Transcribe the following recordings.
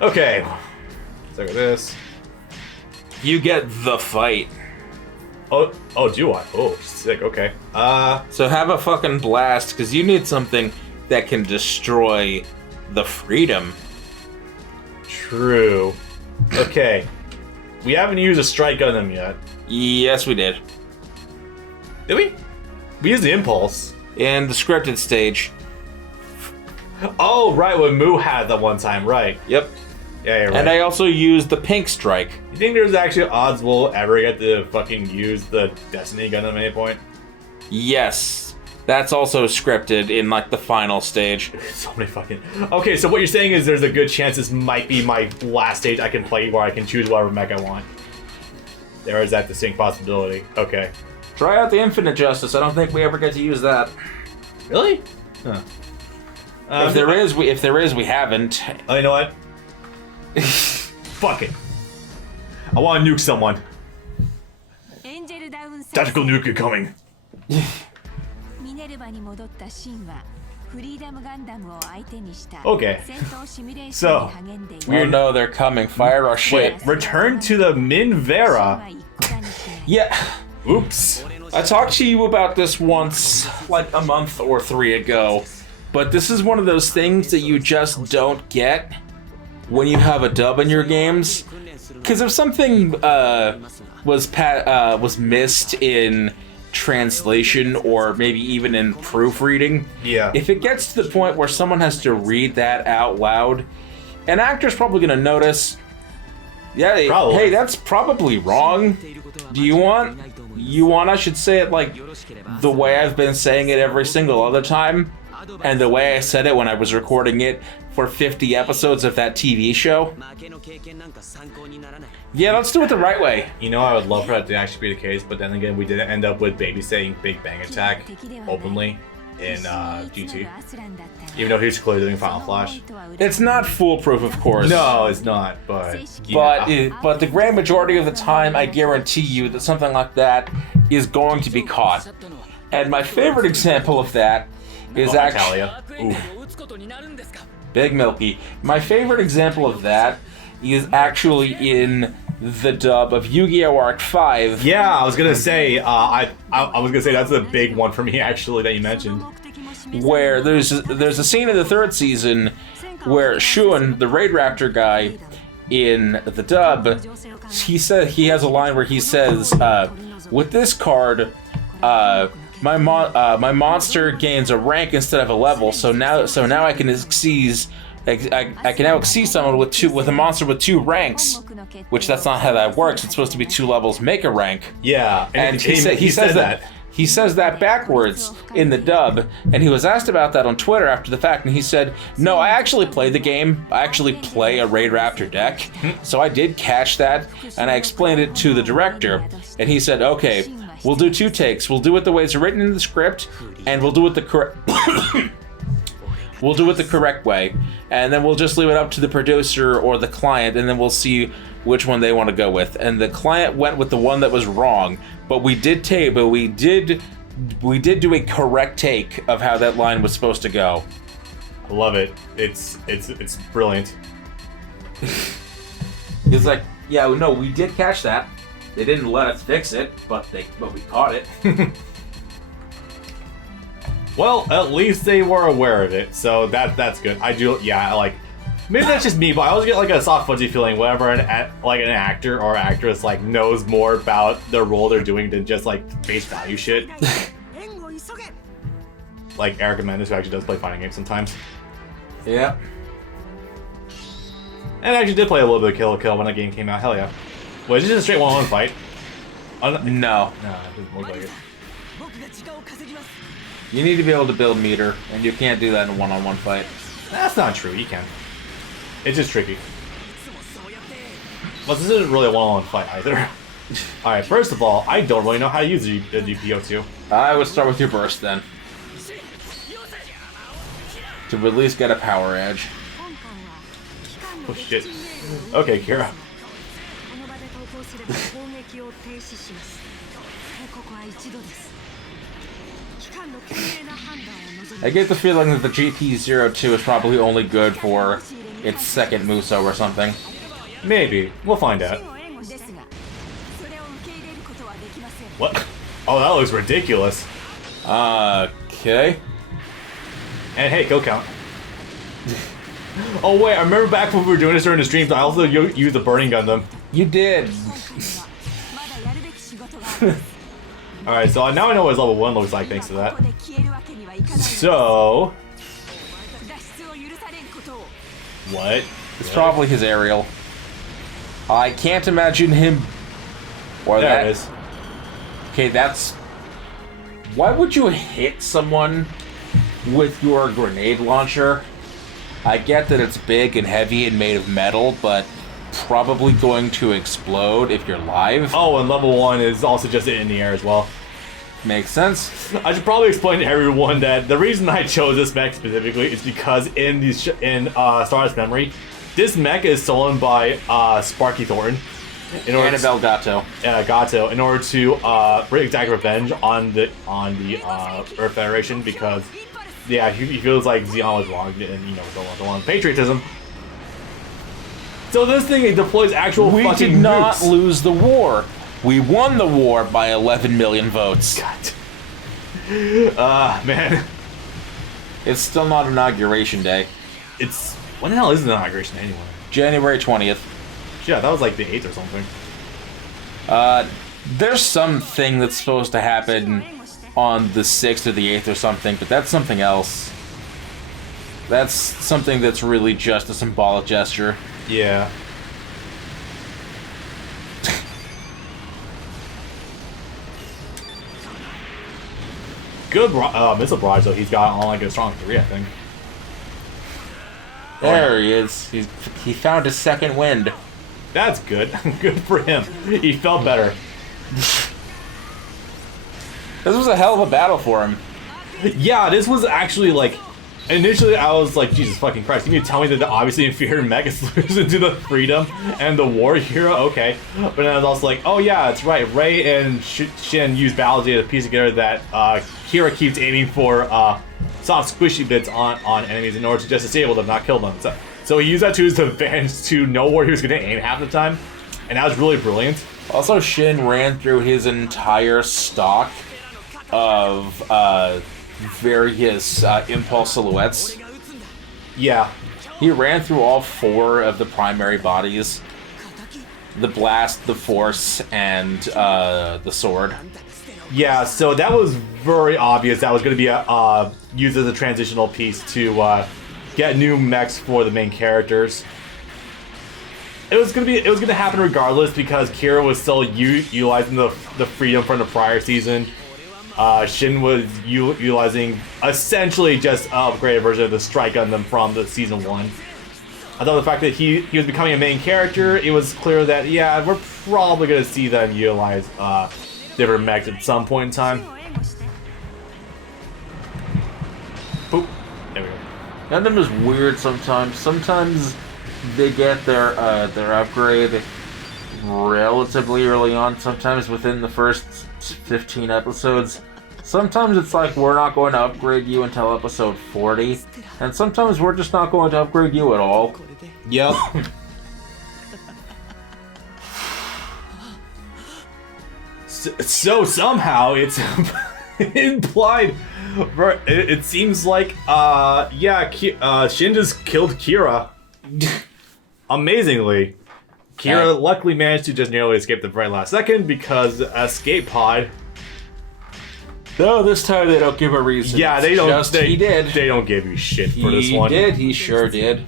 Okay. Let's look at this. You get the fight. Oh, do I? Oh, sick. Okay. So have a fucking blast, because you need something that can destroy the freedom. True. Okay. We haven't used a strike Gundam yet. Yes, we did. Did we? We used the impulse. In the scripted stage. Oh, right, when Moo had that one time, right. Yep. Yeah, you're right. And I also used the pink strike. You think there's actually odds we'll ever get to fucking use the Destiny Gundam at any point? Yes. That's also scripted in, like, the final stage. So many fucking... Okay, so what you're saying is there's a good chance this might be my last stage I can play where I can choose whatever mech I want. There is that distinct possibility. Okay. Try out the Infinite Justice. I don't think we ever get to use that. Really? Huh. If there is, we haven't. Oh, you know what? Fuck it. I want to nuke someone. Tactical nuke coming. Okay. So, we know they're coming. Fire our shit. Wait, return to the Minvera. Yeah. Oops. I talked to you about this once, like a month or 3 ago, but this is one of those things that you just don't get when you have a dub in your games. Because if something was missed in translation or maybe even in proofreading, yeah. If it gets to the point where someone has to read that out loud, an actor's probably going to notice, yeah, hey, that's probably wrong. Do you want I should say it like the way I've been saying it every single other time, and the way I said it when I was recording it for 50 episodes of that TV show? Yeah, let's do it the right way. You know, I would love for that to actually be the case, but then again, we didn't end up with Baby saying Big Bang Attack openly in GT. Even though he's clearly doing Final Flash. It's not foolproof, of course. No, it's not, but... Yeah. But the grand majority of the time, I guarantee you that something like that is going to be caught. And my favorite example of that is actually... Big Milky. My favorite example of that is actually in the dub of Yu-Gi-Oh! Arc 5. Yeah, I was gonna say, I was gonna say that's a big one for me, actually, that you mentioned. Where there's a scene in the 3rd season where Shun, the Raid Raptor guy, in the dub, he has a line where he says, with this card, my monster gains a rank instead of a level, so now I can I can now exceed someone with a monster with 2 ranks, which that's not how that works. It's supposed to be 2 levels make a rank. Yeah, and he says that. He says that backwards in the dub, and he was asked about that on Twitter after the fact, and he said, no, I actually play the game. I actually play a Raid Raptor deck, so I did catch that, and I explained it to the director, and he said, okay, we'll do 2 takes. We'll do it the way it's written in the script, and we'll do it the correct way, and then we'll just leave it up to the producer or the client, and then we'll see which one they want to go with. And the client went with the one that was wrong, but we did do a correct take of how that line was supposed to go. I love it. It's brilliant. It's like, yeah, no, we did catch that. They didn't let us fix it, but we caught it. Well, at least they were aware of it, so that's good. I do, yeah, like, maybe that's just me, but I always get like a soft fuzzy feeling whenever an actor or actress like knows more about the role they're doing than just like face value shit. Like Erica Mendes, who actually does play fighting games sometimes. Yeah. And I actually did play a little bit of Kill la Kill when that game came out. Hell yeah. Was it just a straight one-on-one fight? No. No, it doesn't look like it. You need to be able to build meter, and you can't do that in a one-on-one fight. That's not true, you can. It's just tricky. But this isn't really a one-on-one fight either. Alright, first of all, I don't really know how to use the DPO2. I would start with your burst then. To at least get a power edge. Oh shit. Okay, Kira. I get the feeling that the GP02 is probably only good for its second Muso or something. Maybe. We'll find out. What? Oh, that looks ridiculous. Okay. And hey, kill count. Oh wait, I remember back when we were doing this during the streams, I also used the burning Gundam. You did. Alright, so now I know what his level 1 looks like thanks to that. So... What? It's probably his aerial. I can't imagine him... Or there that... it is. Okay, that's... Why would you hit someone with your grenade launcher? I get that it's big and heavy and made of metal, but probably going to explode if you're live. Oh, and level 1 is also just in the air as well. Makes sense. I should probably explain to everyone that the reason I chose this mech specifically is because in Stardust Memory, this mech is stolen by Sparky Thornton. Annabelle Gatto. Gatto, in order to exact revenge on the Earth Federation, because yeah, he feels like Zeon was wrong, and the one patriotism. So this thing deploys actual We fucking did not nukes. lose the war. We won the war by 11 million votes. God. Man. It's still not Inauguration Day. It's... When the hell is the inauguration anyway? January 20th. Yeah, that was like the 8th or something. There's something that's supposed to happen on the 6th or the 8th or something, but that's something else. That's something that's really just a symbolic gesture. Yeah. Good missile barrage though. He's got on like a strong 3, I think. There he is. He found his second wind. That's good. Good for him. He felt better. This was a hell of a battle for him. Yeah, this was actually like... Initially, I was like, Jesus fucking Christ, you mean to tell me that the obviously inferior mech is losing to the Freedom and the War Hero? Okay. But then I was also like, oh yeah, that's right. Rei and Shin use battle data to piece together that Kira keeps aiming for soft squishy bits on enemies in order to just disable them, not kill them. So he used that to his advantage to know where he was going to aim half the time. And that was really brilliant. Also, Shin ran through his entire stock of various impulse silhouettes. Yeah. He ran through all 4 of the primary bodies. The blast, the force, and the sword. Yeah, so that was very obvious. That was going to be used as a transitional piece to get new mechs for the main characters. It was gonna happen regardless because Kira was still utilizing the freedom from the prior season. Shin was utilizing essentially just an upgraded version of the Strike Gundam from the season 1. I thought the fact that he was becoming a main character, it was clear that yeah, we're probably gonna see them utilize different mechs at some point in time. Boop. There we go. Gundam is weird sometimes. Sometimes they get their upgrade relatively early on. Sometimes within the first 15 episodes. Sometimes it's like we're not going to upgrade you until episode 40, and sometimes we're just not going to upgrade you at all. Yep. So somehow it's implied. It seems like Shin just killed Kira. Amazingly, Kira luckily managed to just nearly escape the very last second because escape pod. No, this time they don't give a reason. Yeah, they don't. He did. They don't give you shit for this one. He did. He sure did.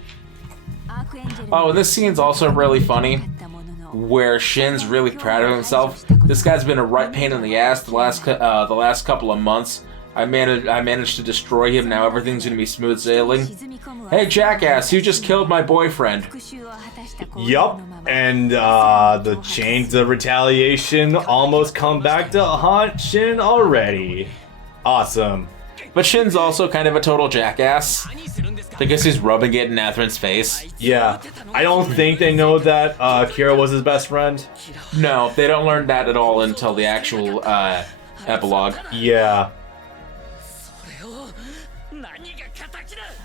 Oh, and this scene's also really funny, where Shin's really proud of himself. This guy's been a right pain in the ass the last couple of months. I managed to destroy him. Now everything's gonna be smooth sailing. Hey, jackass! You just killed my boyfriend. Yup, and the chains of retaliation almost come back to haunt Shin already. Awesome. But Shin's also kind of a total jackass, because he's rubbing it in Atherin's face. Yeah, I don't think they know that Kira was his best friend. No, they don't learn that at all until the actual epilogue. Yeah.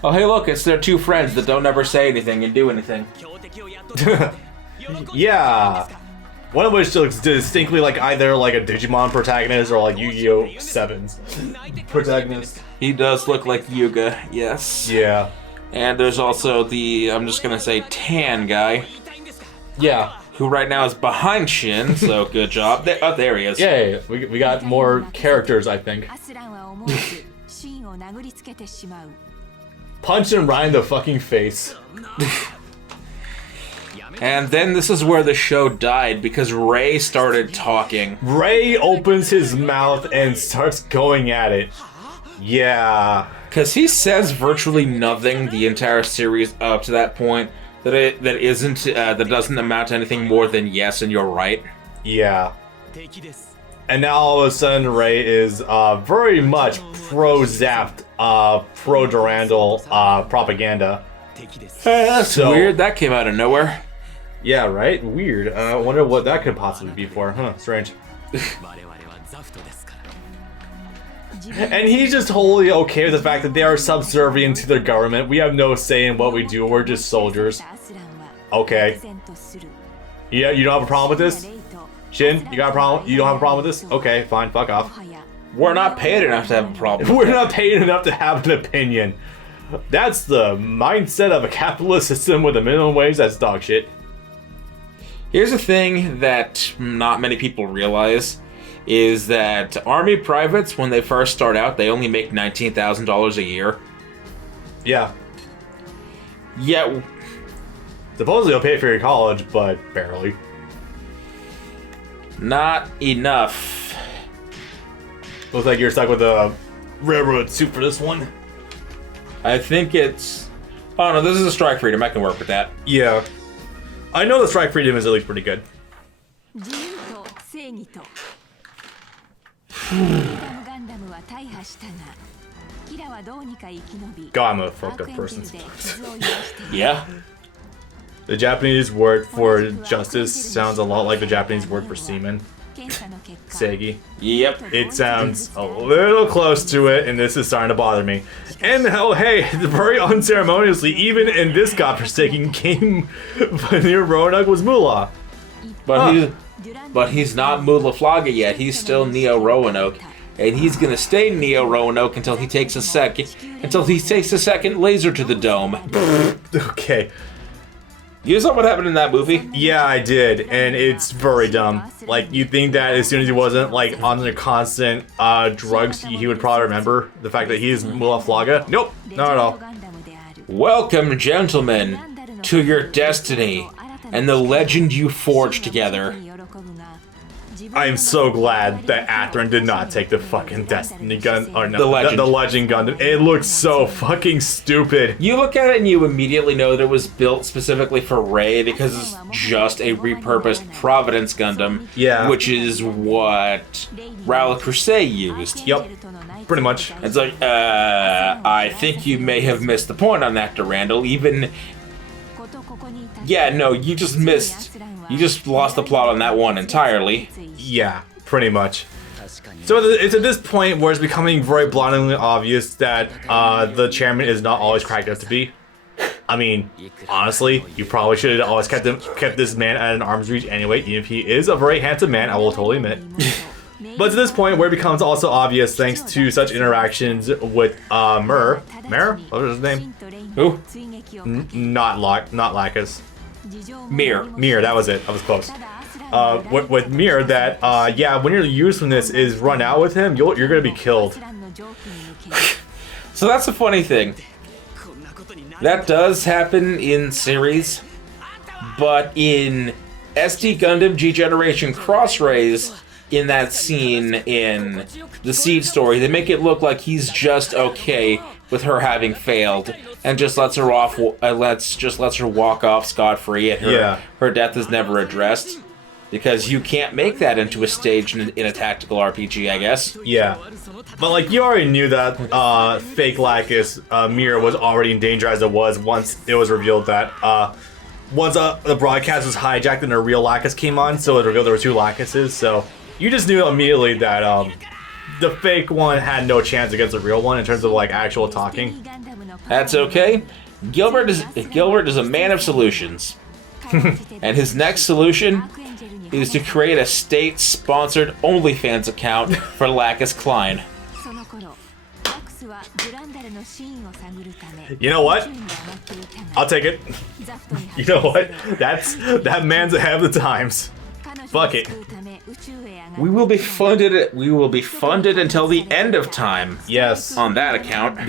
Oh, hey, look, it's their two friends that don't ever say anything and do anything. Yeah. One of which looks distinctly like either like a Digimon protagonist or like Yu-Gi-Oh! 7's protagonist. He does look like Yuga, yes. Yeah. And there's also the, I'm just gonna say, tan guy. Yeah. Who right now is behind Shin, so good job. There he is. Yay, we got more characters, I think. Punch him right in the fucking face. And then this is where the show died, because Ray started talking. Ray opens his mouth and starts going at it. Yeah. Because he says virtually nothing the entire series up to that point that doesn't amount to anything more than yes and you're right. Yeah. And now all of a sudden Ray is very much pro-Zapped, pro-Durandal propaganda. That's weird. That came out of nowhere. Yeah, right? Weird. I wonder what that could possibly be for. Huh, strange. And he's just totally okay with the fact that they are subservient to their government. We have no say in what we do. We're just soldiers. Okay. Yeah, you don't have a problem with this? Shin, you got a problem? You don't have a problem with this? Okay, fine, fuck off. We're not paid enough to have a problem. We're not paid enough to have an opinion. That's the mindset of a capitalist system with a minimum wage. That's dog shit. Here's a thing that not many people realize, is that Army privates, when they first start out, they only make $19,000 a year. Yeah. Yeah. Supposedly they'll pay for your college, but barely. Not enough. Looks like you're stuck with a railroad suit for this one. I think it's... Oh no, this is a strike freedom. I can work with that. Yeah. I know the strike freedom is at least pretty good. God, I'm a fucked up person. Yeah. The Japanese word for justice sounds a lot like the Japanese word for semen. Seigi. Yep. It sounds a little close to it, and this is starting to bother me. And oh hey, very unceremoniously, even in this godforsaken game, near Roanoke was Moolah. But he's not Moolah Flaga yet. He's still Neo Roanoke, and he's gonna stay Neo Roanoke until he takes a second laser to the dome. Okay. You saw what happened in that movie? Yeah, I did, and it's very dumb. Like, you'd think that as soon as he wasn't, like, on the constant drugs, he would probably remember the fact that he's Moolah Flaga. Nope, not at all. Welcome, gentlemen, to your destiny and the legend you forged together. I am so glad that Athrun did not take the fucking Destiny gun, or no, the Legend Gundam. It looks so fucking stupid. You look at it and you immediately know that it was built specifically for Rey because it's just a repurposed Providence Gundam. Yeah. Which is what Raul Crusade used. Yep, pretty much. It's like, I think you may have missed the point on that, Durandal. Yeah, no, you just missed. You just lost the plot on that one entirely. Yeah, pretty much. So it's at this point where it's becoming very blindingly obvious that the chairman is not always cracked up to be. I mean, honestly, you probably should have always kept this man at an arm's reach anyway, even if he is a very handsome man, I will totally admit. But to this point where it becomes also obvious thanks to such interactions with Mir? What was his name? Who? Not Lacus. Mir, that was it. I was close. With Mir, that yeah, when your usefulness is run out with him, you're gonna be killed. So that's a funny thing. That does happen in series, but in SD Gundam G Generation Cross Rays, in that scene in the Seed story, they make it look like he's just okay with her having failed, and just lets her off. Lets her walk off scot-free, and her death is never addressed, because you can't make that into a stage in a tactical RPG, I guess. Yeah, but like you already knew that fake Lacus Mir was already in danger as it was once it was revealed that once the broadcast was hijacked and a real Lacus came on, so it revealed there were two Lacuses. So you just knew immediately that the fake one had no chance against the real one in terms of like actual talking. That's okay. Gilbert is a man of solutions. And his next solution is to create a state-sponsored OnlyFans account for Lacus Klein. You know what? I'll take it. You know what? That man's ahead of the times. Fuck it. We will be funded. We will be funded until the end of time. Yes. On that account.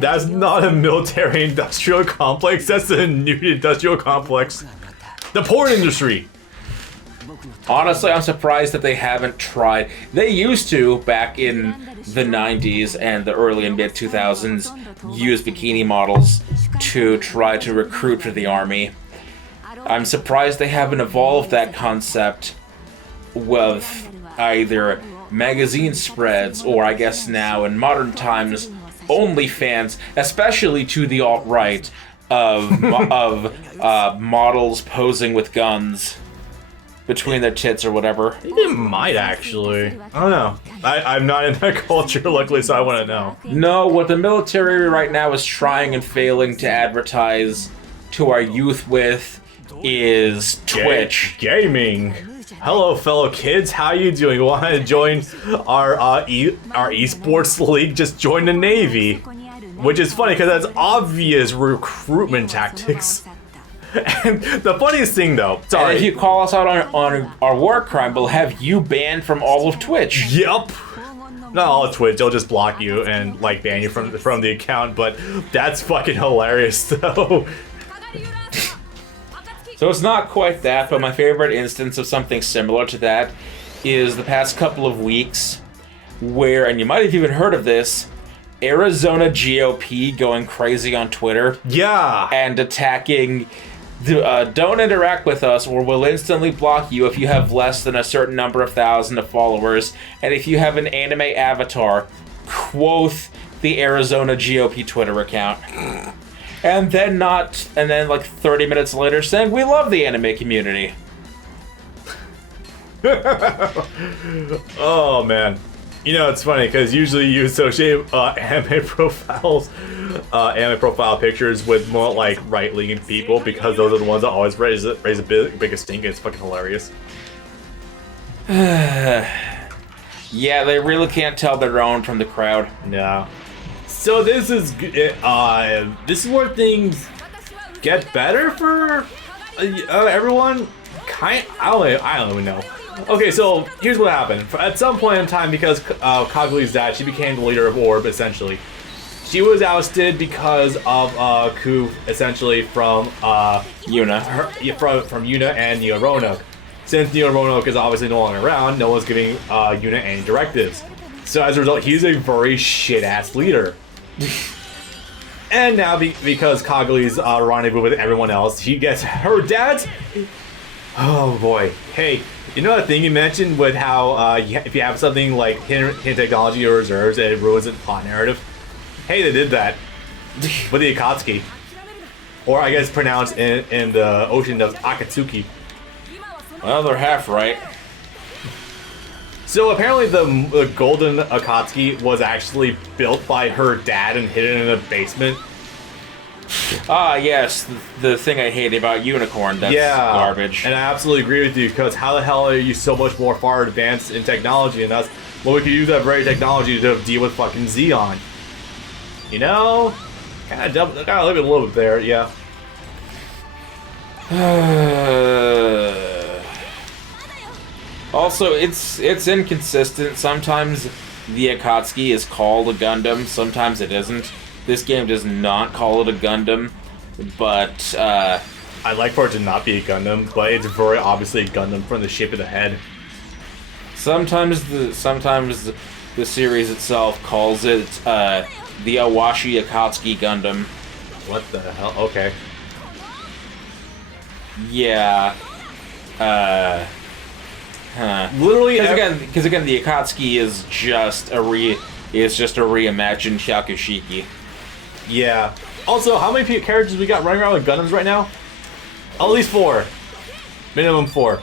That's not a military-industrial complex. That's a new industrial complex. The porn industry. Honestly, I'm surprised that they haven't tried. They used to, back in the 90s and the early and mid 2000s, use bikini models to try to recruit for the army. I'm surprised they haven't evolved that concept with either magazine spreads or, I guess now in modern times, OnlyFans, especially to the alt-right, of models posing with guns between their tits or whatever. They might actually. I don't know. I'm not in that culture, luckily, so I want to know. No, what the military right now is trying and failing to advertise to our youth with is Twitch. Gaming. Hello, fellow kids. How you doing? Want to join our esports league? Just join the Navy. Which is funny because that's obvious recruitment tactics. And the funniest thing, though, sorry. And if you call us out on our war crime, we'll have you banned from all of Twitch. Yup. Not all of Twitch. They'll just block you and like ban you from the account. But that's fucking hilarious, though. So it's not quite that, but my favorite instance of something similar to that is the past couple of weeks, where, and you might have even heard of this, Arizona GOP going crazy on Twitter. Yeah. And attacking. Don't interact with us or we'll instantly block you if you have less than a certain number of thousand of followers. And if you have an anime avatar, quoth the Arizona GOP Twitter account. And then like 30 minutes later saying, we love the anime community. Oh, man. You know, it's funny because usually you associate anime profile pictures with more like right-leaning people because those are the ones that always raise a biggest stink. It's fucking hilarious. Yeah, they really can't tell their own from the crowd. No. So this is where things get better for everyone. I don't even know. Okay, so here's what happened. At some point in time, because Kaguli's dad, she became the leader of Orb, essentially. She was ousted because of a coup, essentially, from Yuna. From Yuna and Neo Roanoke. Since Neo Roanoke is obviously no longer around, no one's giving Yuna any directives. So as a result, he's a very shit-ass leader. And now, because Kaguli's rendezvous with everyone else, he gets her dad's... Oh boy. Hey, you know that thing you mentioned with how if you have something like hidden technology or reserves, it ruins the plot narrative? Hey, they did that with the Akatsuki. Or I guess pronounced in the ocean of Akatsuki. Well, they're half right. So apparently the golden Akatsuki was actually built by her dad and hidden in a basement. Ah, yes, the thing I hate about Unicorn, that's garbage. And I absolutely agree with you, because how the hell are you so much more far advanced in technology and us? Well, we could use that very technology to deal with fucking Xeon. You know? Gotta live it a little bit there, yeah. Also, it's inconsistent. Sometimes the Akatsuki is called a Gundam, sometimes it isn't. This game does not call it a Gundam, but I'd like for it to not be a Gundam, but it's very obviously a Gundam from the shape of the head. Sometimes the series itself calls it the Awashi Akatsuki Gundam. What the hell? Okay. Yeah. Literally, because again, the Akatsuki is just a reimagined Hyakushiki. Yeah. Also, how many characters we got running around with Gundams right now? At least 4. Minimum 4.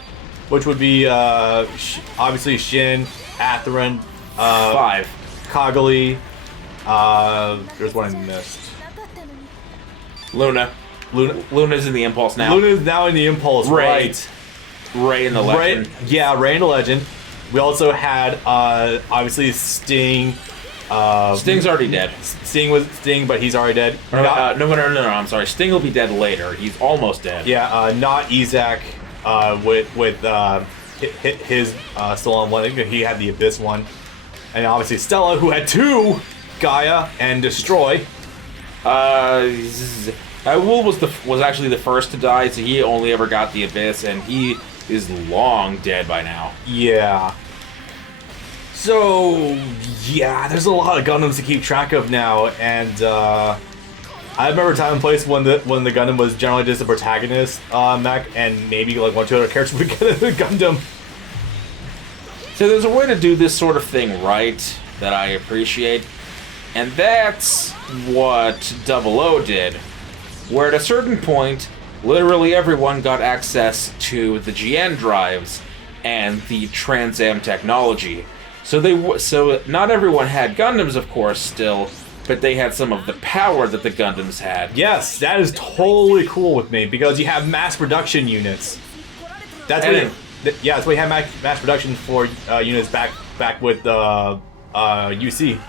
Which would be, obviously Shin, Atherin, 5. Kaguli, There's one I missed. Luna. Luna's in the Impulse now. Luna's now in the Impulse, right? Ray in the Legend. Ray in the Legend. We also had, obviously, Sting. Sting's already dead. Sting, but he's already dead. No, I'm sorry. Sting will be dead later. He's almost dead. Yeah, not Isaac, with his still on one. He had the Abyss one. And obviously Stella, who had 2, Gaia and Destroy. Wool was actually the first to die, so he only ever got the Abyss, and he is long dead by now. Yeah. So, yeah, there's a lot of Gundams to keep track of now, and I remember a time and place when the Gundam was generally just a protagonist mech, and maybe like 1 or 2 other characters would get a Gundam. So there's a way to do this sort of thing right that I appreciate, and that's what 00 did, where at a certain point, literally everyone got access to the GN drives and the Trans Am technology. So not everyone had Gundams, of course, still, but they had some of the power that the Gundams had. Yes, that is totally cool with me, because you have mass production units. That's why you have mass production for units back with UC.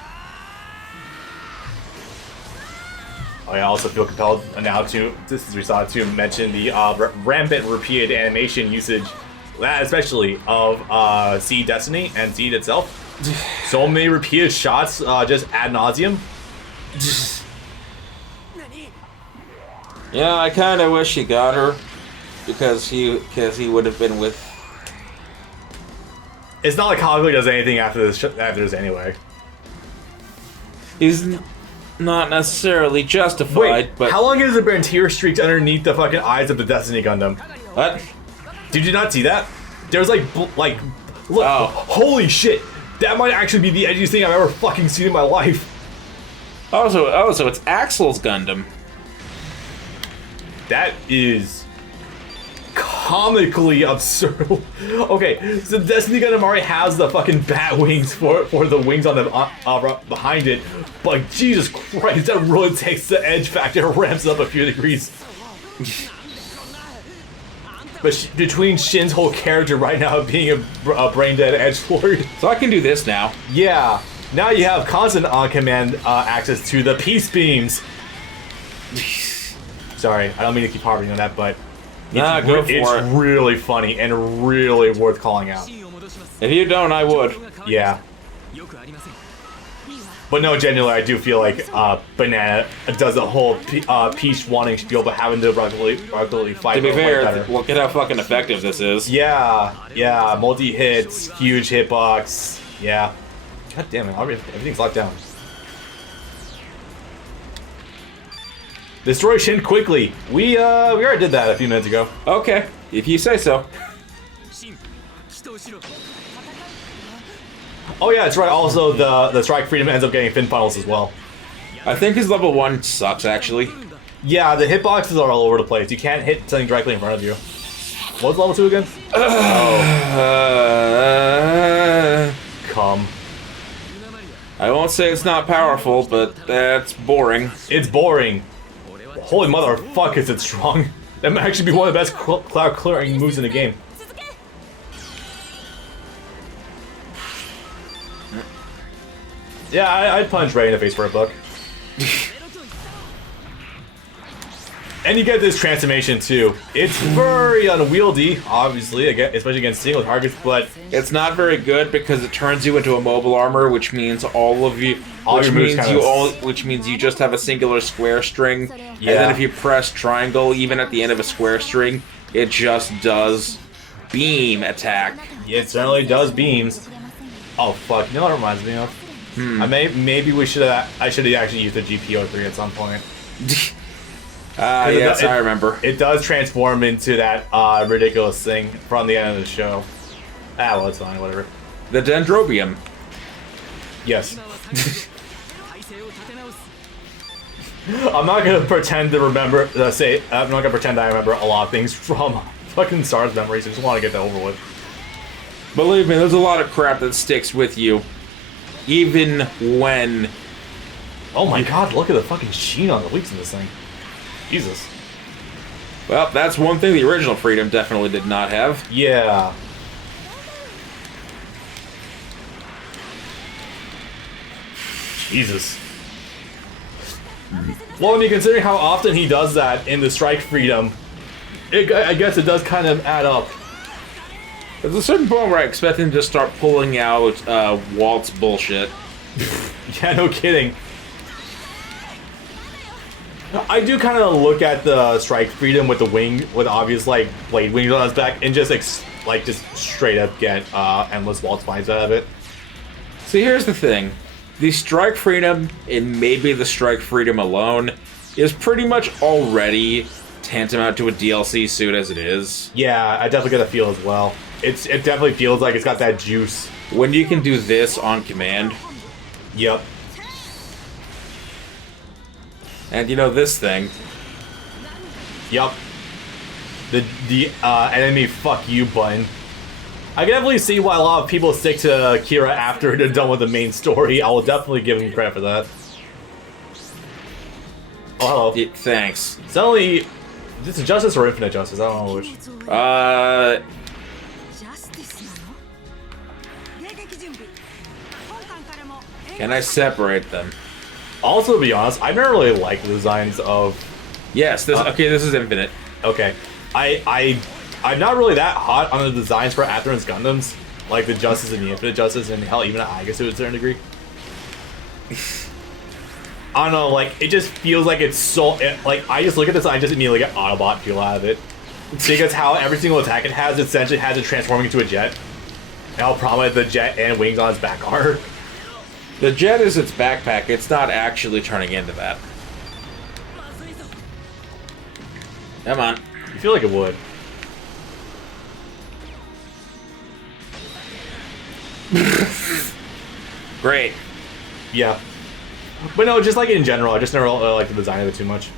I also feel compelled now to, just as we saw, to mention the rampant repeated animation usage, especially of Seed Destiny and Seed itself. So many repeated shots, just ad nauseum. Yeah, I kind of wish he got her, because he would have been with. It's not like Hoggley does anything after this anyway. He's not necessarily justified, Wait, but how long has there been tear streaks underneath the fucking eyes of the Destiny Gundam? What? Did you not see that? There's like, look, Oh. Holy shit! That might actually be the edgiest thing I've ever fucking seen in my life. So it's Axel's Gundam. That is comically absurd. Okay, so Destiny Gundam already has the fucking bat wings for the wings on the behind it, but Jesus Christ, that really takes the edge factor and ramps up a few degrees. But between Shin's whole character right now being a brain-dead edgelord. So I can do this now. Yeah, now you have constant on-command access to the peace beams. Sorry, I don't mean to keep harping on that, but it's really funny and really worth calling out. If you don't, I would. Yeah. But no, genuinely, I do feel like Banana does the whole Peach wanting to be able to having to regularly fight. To be fair, look at how fucking effective this is. Yeah, multi-hits, huge hitbox. Yeah. God damn it, everything's locked down. Destroy Shin quickly. We already did that a few minutes ago. Okay, if you say so. Oh yeah, that's right. Also, the Strike Freedom ends up getting fin funnels as well. I think his level 1 sucks, actually. Yeah, the hitboxes are all over the place. You can't hit something directly in front of you. What's level 2 again? Come. I won't say it's not powerful, but that's boring. It's boring. Holy motherfuck, is it strong. That might actually be one of the best cloud clearing moves in the game. Yeah, I'd punch Ray in the face for a book. And you get this transformation too. It's very unwieldy, obviously, especially against single targets, but it's not very good because it turns you into a mobile armor, which means which means you just have a singular square string. Yeah. And then if you press triangle, even at the end of a square string, it just does beam attack. Yeah, it certainly does beams. Oh fuck! You know what it reminds me of? Maybe I should have actually used the GPO3 at some point. Yes, I remember. It does transform into that ridiculous thing from the end of the show. Well, it's fine, whatever. The Dendrobium. Yes. I'm not gonna pretend to remember. I'm not gonna pretend I remember a lot of things from fucking SARS memories. I just want to get that over with. Believe me, there's a lot of crap that sticks with you, even when Oh my god, look at the fucking sheen on the leaks in this thing. Jesus. Well, that's one thing the original Freedom definitely did not have. Yeah. Jesus. Well, when you consider how often he does that in the Strike Freedom, I guess it does kind of add up. There's a certain point where I expect him to start pulling out Walt's bullshit. Yeah, no kidding. I do kind of look at the Strike Freedom with the wing, with obvious like blade wings on his back, and just just straight up get endless Waltz finds out of it. See, here's the thing: the Strike Freedom, and maybe the Strike Freedom alone, is pretty much already tantamount to a DLC suit as it is. Yeah, I definitely get a feel as well. It definitely feels like it's got that juice. When you can do this on command. Yep. And you know this thing. Yep. The enemy fuck you button. I can definitely see why a lot of people stick to Kira after they're done with the main story. I will definitely give him credit for that. Oh, hello. Thanks. Suddenly, this is Justice or Infinite Justice? I don't know which. Can I separate them? Also, to be honest, I never really liked the designs of... Yes, this this is Infinite. Okay. I'm not really that hot on the designs for Atheron's Gundams. Like the Justice and the Infinite Justice, and hell, even I guess to a certain degree. I don't know, like, it just feels like it's so... like, I just look at this and I just immediately get Autobot feel out of it. Because how every single attack it has essentially has it transforming into a jet. And how prominent the jet and wings on its back are. The jet is its backpack, it's not actually turning into that. Come on. I feel like it would. Great. Yeah. But no, just like in general, I just never liked the design of it too much.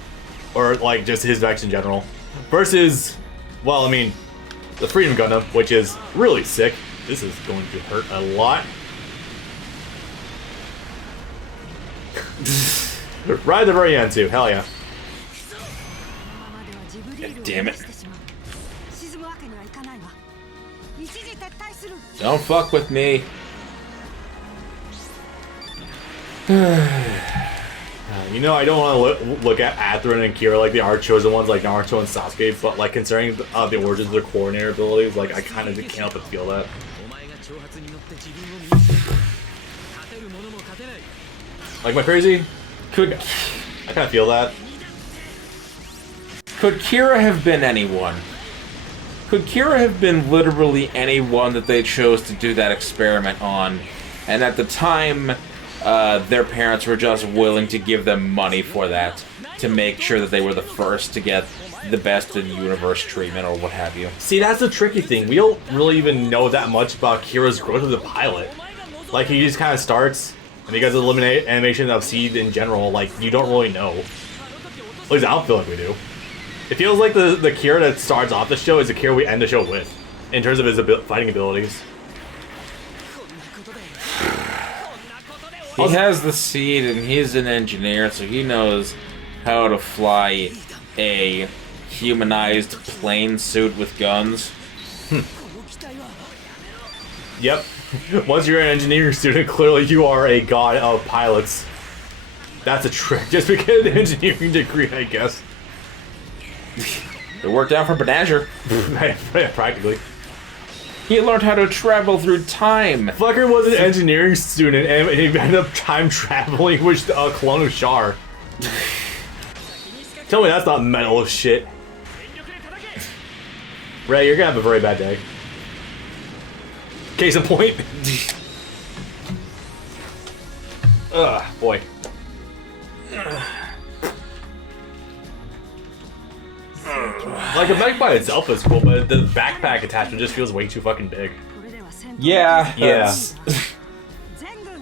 Or like just his Vex in general. Versus, well, I mean, the Freedom Gundam, which is really sick. This is going to hurt a lot. Right at the very end too, hell yeah. God damn it. Don't fuck with me. You know, I don't want to look at Atheron and Kira like the Art Chosen ones like Naruto and Sasuke, but like considering the origins of their coordinator abilities, like I kind of can't help but feel that. Like, am I crazy? I kind of feel that. Could Kira have been anyone? Could Kira have been literally anyone that they chose to do that experiment on, and at the time, their parents were just willing to give them money for that, to make sure that they were the first to get the best in universe treatment or what have you? See, that's the tricky thing. We don't really even know that much about Kira's growth as a pilot. Like, he just kind of starts, and he gets eliminate animation of Seed in general. Like, you don't really know. At least I don't feel like we do. It feels like the Kira that starts off the show is the Kira we end the show with, in terms of his fighting abilities. He has the seed, and he's an engineer, so he knows how to fly a humanized plane suit with guns. Yep. Once you're an engineering student, clearly you are a god of pilots. That's a trick, just because of the engineering degree, I guess. It worked out for Banagher. Practically. He learned how to travel through time. Fucker was an engineering student, and he ended up time traveling with Clone of Char. Tell me that's not metal as shit. Ray, you're gonna have a very bad day. Case in point. Ugh, boy. Like, a mech by itself is cool, but the backpack attachment just feels way too fucking big. Yeah. Yeah.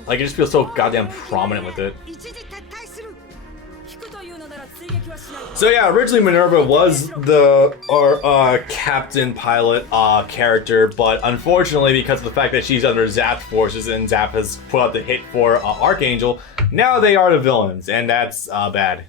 Like, it just feels so goddamn prominent with it. So yeah, originally Minerva was our captain pilot character, but unfortunately, because of the fact that she's under Zap's forces and Zap has put out the hit for Archangel, Now they are the villains, and that's bad.